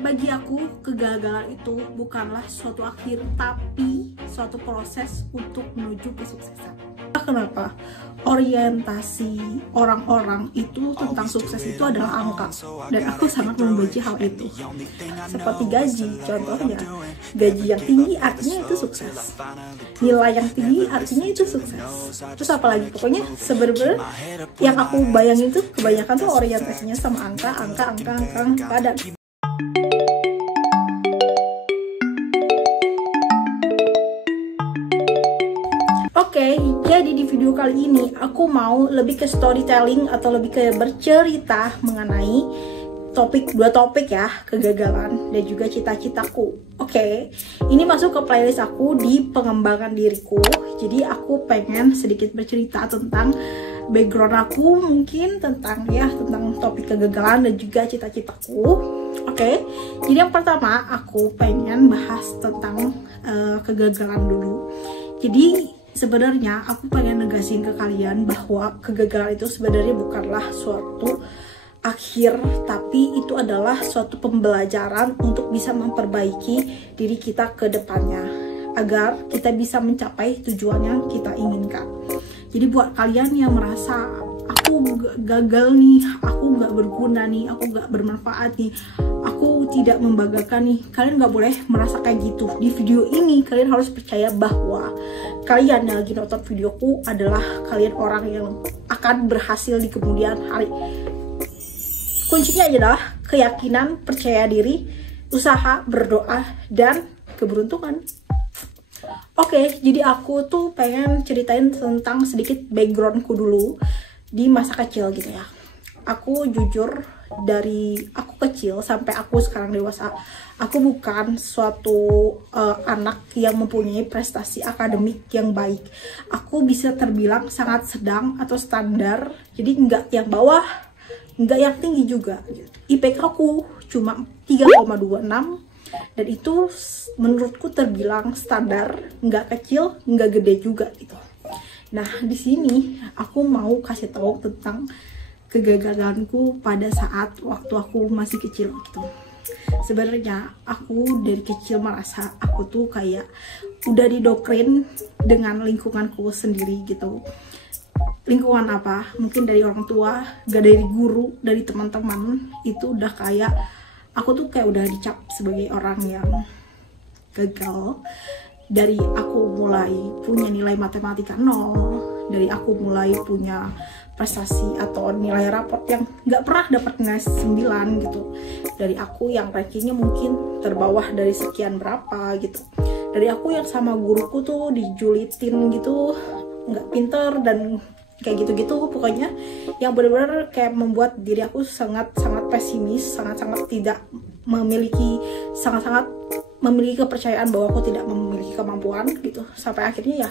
Bagi aku, kegagalan itu bukanlah suatu akhir, tapi suatu proses untuk menuju kesuksesan. Kenapa? Orientasi orang-orang itu tentang sukses itu adalah angka, dan aku sangat membenci hal itu. Seperti gaji, contohnya, gaji yang tinggi artinya itu sukses, nilai yang tinggi artinya itu sukses. Terus apalagi, pokoknya sebenarnya yang aku bayangin tuh kebanyakan tuh orientasinya sama angka. Dan Oke, jadi di video kali ini aku mau lebih ke storytelling atau lebih ke bercerita mengenai dua topik ya, kegagalan dan juga cita-citaku. Oke, ini masuk ke playlist aku di pengembangan diriku. Jadi aku pengen sedikit bercerita tentang background aku, mungkin tentang topik kegagalan dan juga cita-citaku. Oke, jadi yang pertama aku pengen bahas tentang kegagalan dulu. Jadi sebenarnya aku pengen negasin ke kalian bahwa kegagalan itu sebenarnya bukanlah suatu akhir, tapi itu adalah suatu pembelajaran untuk bisa memperbaiki diri kita ke depannya agar kita bisa mencapai tujuan yang kita inginkan. Jadi buat kalian yang merasa aku gagal nih, aku nggak berguna nih, aku nggak bermanfaat nih, aku tidak membanggakan nih, kalian nggak boleh merasa kayak gitu. Di video ini kalian harus percaya bahwa kalian yang lagi nonton videoku adalah kalian orang yang akan berhasil di kemudian hari. Kuncinya adalah keyakinan, percaya diri, usaha, berdoa, dan keberuntungan. Oke, jadi aku tuh pengen ceritain tentang sedikit backgroundku dulu di masa kecil gitu ya. Aku jujur, dari aku kecil sampai aku sekarang dewasa, aku bukan suatu anak yang mempunyai prestasi akademik yang baik. Aku bisa terbilang sangat sedang atau standar, jadi nggak yang bawah, nggak yang tinggi juga. IPK aku cuma 3,26, dan itu menurutku terbilang standar, nggak kecil, nggak gede juga gitu. Nah, di sini aku mau kasih tahu tentang kegagalanku pada saat waktu aku masih kecil gitu. Sebenarnya aku dari kecil merasa aku tuh kayak udah didoktrin dengan lingkunganku sendiri gitu. Lingkungan apa? Mungkin dari orang tua, gak dari guru, dari teman-teman, itu udah kayak aku tuh kayak udah dicap sebagai orang yang gagal. Dari aku mulai punya nilai matematika 0, dari aku mulai punya prestasi atau nilai raport yang nggak pernah dapat nilai 9 gitu, dari aku yang rankingnya mungkin terbawah dari sekian berapa gitu, dari aku yang sama guruku tuh dijulitin gitu, nggak pinter dan kayak gitu-gitu, pokoknya yang benar-benar kayak membuat diri aku sangat-sangat pesimis, sangat-sangat tidak memiliki, sangat-sangat memiliki kepercayaan bahwa aku tidak memiliki kemampuan gitu. Sampai akhirnya ya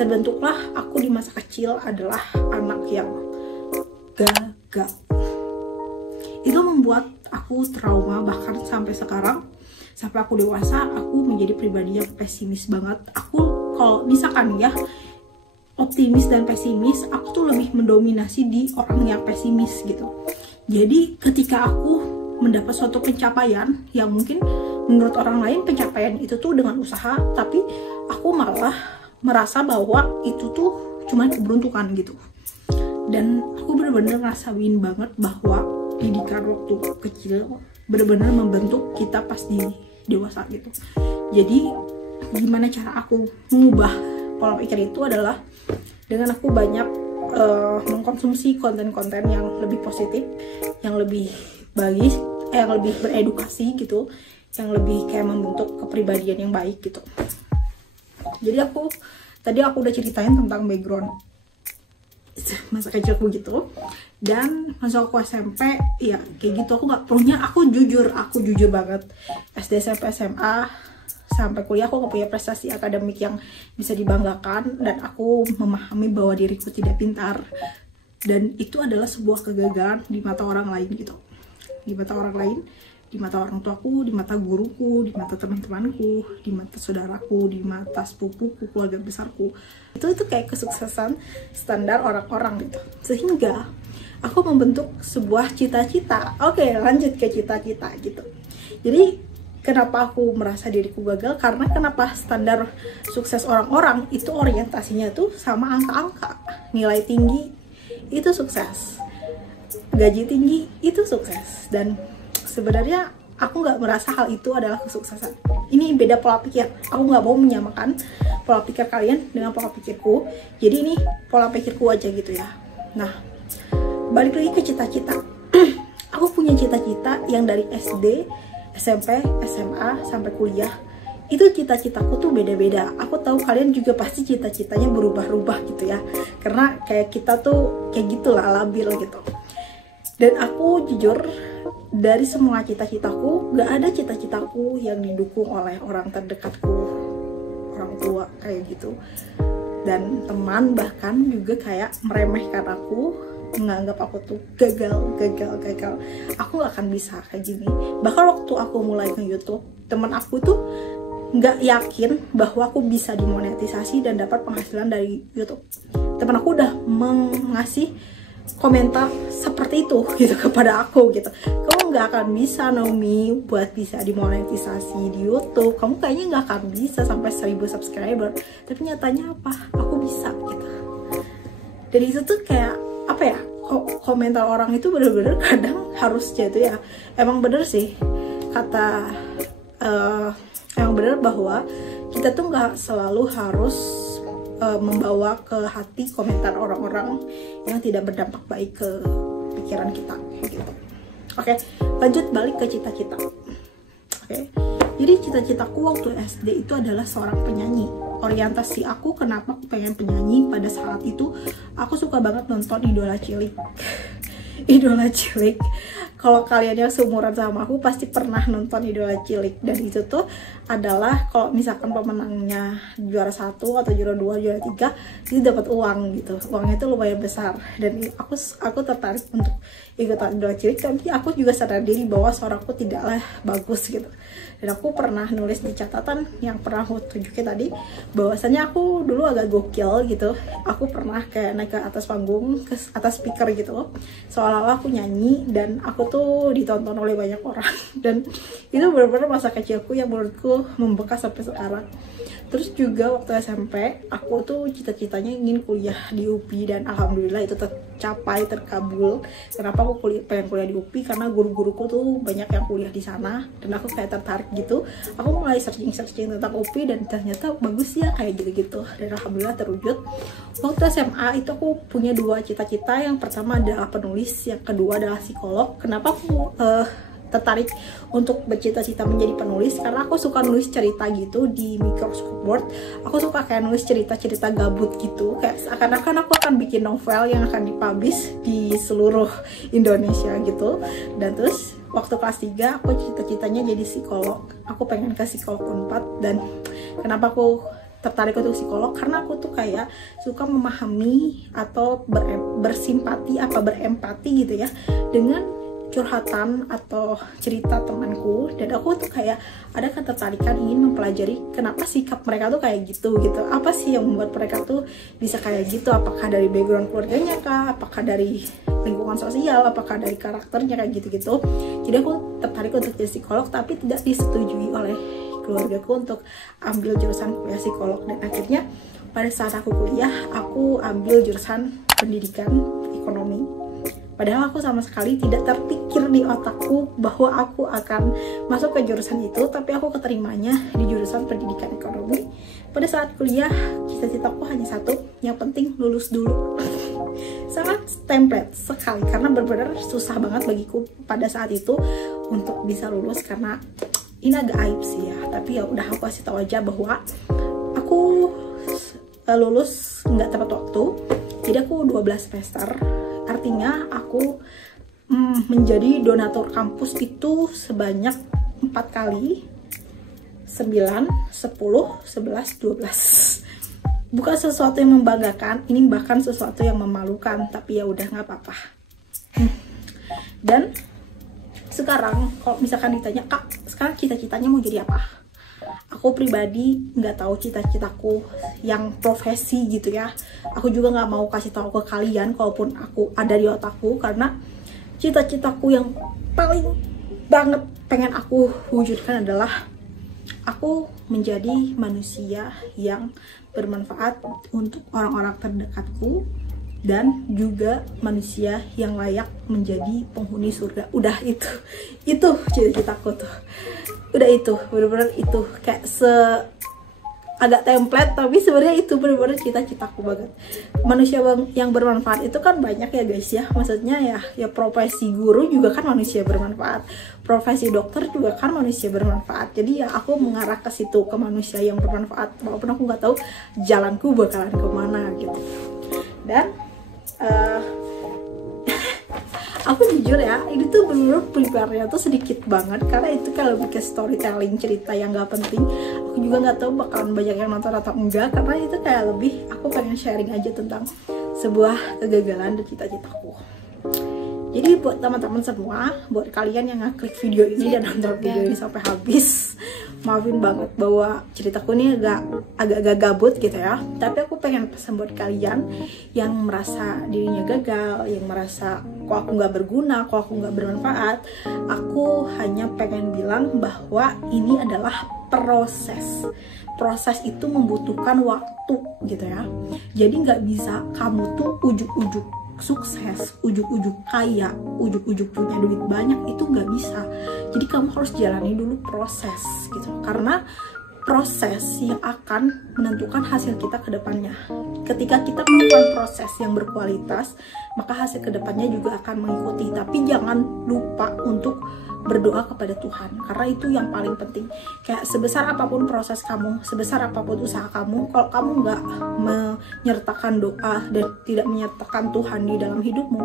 terbentuklah aku di masa kecil adalah anak yang gagal. Itu membuat aku trauma, bahkan sampai sekarang, sampai aku dewasa, aku menjadi pribadi yang pesimis banget. Aku kalau misalkan ya optimis dan pesimis, aku tuh lebih mendominasi di orang yang pesimis gitu. Jadi ketika aku mendapat suatu pencapaian yang mungkin menurut orang lain pencapaian itu tuh dengan usaha, tapi aku malah merasa bahwa itu tuh cuma keberuntungan gitu. Dan aku benar-benar ngerasain banget bahwa didikan waktu kecil benar-benar membentuk kita pas di dewasa gitu. Jadi gimana cara aku mengubah pola pikir itu adalah dengan aku banyak mengkonsumsi konten-konten yang lebih positif, yang lebih bagus, yang lebih beredukasi gitu, yang lebih kayak membentuk kepribadian yang baik gitu. Jadi tadi aku udah ceritain tentang background masa kecilku gitu, dan masuk aku SMP ya kayak gitu. Aku jujur banget, SD, SMP, SMA sampai kuliah aku gak punya prestasi akademik yang bisa dibanggakan, dan aku memahami bahwa diriku tidak pintar, dan itu adalah sebuah kegagalan di mata orang lain gitu, di mata orang lain, di mata orang tuaku, di mata guruku, di mata teman-temanku, di mata saudaraku, di mata sepupuku, keluarga besarku. Itu kayak kesuksesan standar orang-orang gitu. Sehingga aku membentuk sebuah cita-cita. Oke, lanjut ke cita-cita gitu. Jadi kenapa aku merasa diriku gagal? Karena kenapa standar sukses orang-orang itu orientasinya tuh sama angka-angka. Nilai tinggi itu sukses, gaji tinggi itu sukses. Dan sebenarnya aku nggak merasa hal itu adalah kesuksesan. Ini beda pola pikir. Aku nggak mau menyamakan pola pikir kalian dengan pola pikirku. Jadi ini pola pikirku aja gitu ya. Nah, balik lagi ke cita-cita. Aku punya cita-cita yang dari SD, SMP, SMA, sampai kuliah. Itu cita-citaku tuh beda-beda. Aku tahu kalian juga pasti cita-citanya berubah-ubah gitu ya. Karena kayak kita tuh kayak gitulah, labil gitu. Dan aku jujur, dari semua cita-citaku, gak ada cita-citaku yang didukung oleh orang terdekatku, orang tua kayak gitu. Dan teman bahkan juga kayak meremehkan aku, menganggap aku tuh gagal. Aku gak akan bisa kayak gini. Bahkan waktu aku mulai ke YouTube, teman aku tuh gak yakin bahwa aku bisa dimonetisasi dan dapat penghasilan dari YouTube. Teman aku udah mengasih komentar seperti itu gitu kepada aku gitu. Kamu nggak akan bisa Naomi buat bisa dimonetisasi di YouTube. Kamu kayaknya nggak akan bisa sampai 1000 subscriber. Tapi nyatanya apa? Aku bisa gitu. Dan itu tuh kayak apa ya? Komentar orang itu bener-bener kadang harus gitu ya. Emang bener sih kata emang bener bahwa kita tuh nggak selalu harus membawa ke hati komentar orang-orang yang tidak berdampak baik ke pikiran kita gitu. Oke, lanjut balik ke cita-cita. Oke, jadi cita-citaku waktu SD itu adalah seorang penyanyi. Orientasi aku kenapa aku pengen penyanyi, pada saat itu aku suka banget nonton idola cilik. Idola cilik, kalau kalian yang seumuran sama aku pasti pernah nonton idola cilik. Dan itu tuh adalah kalau misalkan pemenangnya juara 1 atau juara 2, juara 3 itu dapat uang gitu. Uangnya itu lumayan besar. Dan aku tertarik untuk ikutan idola cilik. Tapi aku juga sadar diri bahwa suaraku tidaklah bagus gitu. Dan aku pernah nulis di catatan yang pernah aku tunjukin tadi, bahwasanya aku dulu agak gokil gitu. Aku pernah kayak naik ke atas panggung, ke atas speaker gitu, seolah-olah aku nyanyi dan aku tuh ditonton oleh banyak orang. Dan itu benar-benar masa kecilku yang menurutku membekas sampai sekarang. Terus juga waktu SMP aku tuh cita-citanya ingin kuliah di UPI, dan alhamdulillah itu tercapai, terkabul. Kenapa aku pengen kuliah di UPI? Karena guru-guruku tuh banyak yang kuliah di sana dan aku kayak tertarik gitu. Aku mulai searching tentang UPI dan ternyata bagus ya kayak gitu-gitu. Dan alhamdulillah terwujud. Waktu SMA itu aku punya 2 cita-cita. Yang pertama adalah penulis, yang kedua adalah psikolog. Kenapa aku tertarik untuk bercita-cita menjadi penulis? Karena aku suka nulis cerita gitu di Microsoft Word. Aku suka kayak nulis cerita-cerita gabut gitu, kayak seakan-akan aku akan bikin novel yang akan dipublish di seluruh Indonesia gitu. Dan terus waktu kelas 3 aku cita-citanya jadi psikolog. Aku pengen ke psikolog Unpad. Dan kenapa aku tertarik untuk psikolog? Karena aku tuh kayak suka memahami atau bersimpati berempati gitu ya dengan curhatan atau cerita temanku. Dan aku tuh kayak ada ketertarikan ingin mempelajari kenapa sikap mereka tuh kayak gitu. Apa sih yang membuat mereka tuh bisa kayak gitu? Apakah dari background keluarganya kah? Apakah dari lingkungan sosial? Apakah dari karakternya kayak gitu-gitu? Jadi aku tertarik untuk jadi psikolog, tapi tidak disetujui oleh keluargaku untuk ambil jurusan kuliah psikolog. Dan akhirnya pada saat aku kuliah, aku ambil jurusan pendidikan ekonomi. Padahal aku sama sekali tidak terpikir di otakku bahwa aku akan masuk ke jurusan itu, tapi aku keterimanya di jurusan pendidikan ekonomi. Pada saat kuliah, cita-citaku hanya satu, yang penting lulus dulu. Sangat template sekali, karena benar-benar susah banget bagiku pada saat itu untuk bisa lulus, karena ini agak aib sih ya. Tapi ya udah, aku kasih tahu aja bahwa aku lulus nggak tepat waktu. Jadi aku 12 semester. Artinya aku menjadi donatur kampus itu sebanyak 4 kali, 9, 10, 11, 12. Bukan sesuatu yang membanggakan, ini bahkan sesuatu yang memalukan, tapi ya udah nggak apa-apa. Dan sekarang kalau misalkan ditanya, Kak, sekarang cita-citanya mau jadi apa? Aku pribadi nggak tahu cita-citaku yang profesi gitu ya. Aku juga nggak mau kasih tahu ke kalian kalaupun aku ada di otakku, karena cita-citaku yang paling banget pengen aku wujudkan adalah aku menjadi manusia yang bermanfaat untuk orang-orang terdekatku dan juga manusia yang layak menjadi penghuni surga. Udah itu cita-citaku tuh. Udah itu, bener-bener itu kayak agak template, tapi sebenarnya itu bener-bener cita-citaku banget. Manusia yang bermanfaat itu kan banyak ya guys ya, maksudnya ya profesi guru juga kan manusia bermanfaat, profesi dokter juga kan manusia bermanfaat. Jadi ya aku mengarah ke situ, ke manusia yang bermanfaat, walaupun aku nggak tahu jalanku bakalan kemana gitu. Dan aku jujur ya, ini tuh bener-bener prepare-nya tuh sedikit banget, karena itu kayak lebih ke storytelling, cerita yang gak penting. Aku juga nggak tahu bakalan banyak yang nonton atau enggak, karena itu kayak lebih aku pengen sharing aja tentang sebuah kegagalan dan cita-citaku. Jadi buat teman-teman semua, buat kalian yang ngeklik video ini dan nonton video ini sampai habis, maafin banget bahwa ceritaku ini agak gabut gitu ya. Tapi aku pengen pesan buat kalian yang merasa dirinya gagal, yang merasa kok aku nggak berguna, kok aku nggak bermanfaat. Aku hanya pengen bilang bahwa ini adalah proses. Proses itu membutuhkan waktu gitu ya. Jadi nggak bisa kamu tuh ujuk-ujuk sukses, ujuk-ujuk kaya, ujuk-ujuk punya duit banyak, itu nggak bisa. Jadi kamu harus jalani dulu proses gitu, karena proses yang akan menentukan hasil kita ke depannya. Ketika kita melakukan proses yang berkualitas, maka hasil kedepannya juga akan mengikuti. Tapi jangan lupa untuk berdoa kepada Tuhan, karena itu yang paling penting. Kayak sebesar apapun proses kamu, sebesar apapun usaha kamu, kalau kamu nggak menyertakan doa dan tidak menyertakan Tuhan di dalam hidupmu,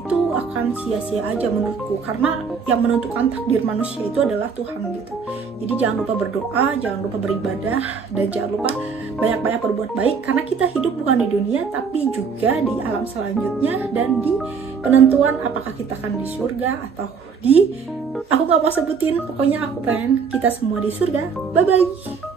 itu akan sia-sia aja menurutku. Karena yang menentukan takdir manusia itu adalah Tuhan gitu. Jadi jangan lupa berdoa, jangan lupa beribadah, dan jangan lupa banyak-banyak berbuat baik, karena kita hidup bukan di dunia tapi juga di alam selanjutnya, dan di penentuan apakah kita akan di surga atau di, aku gak mau sebutin, pokoknya aku pengen kita semua di surga. Bye bye.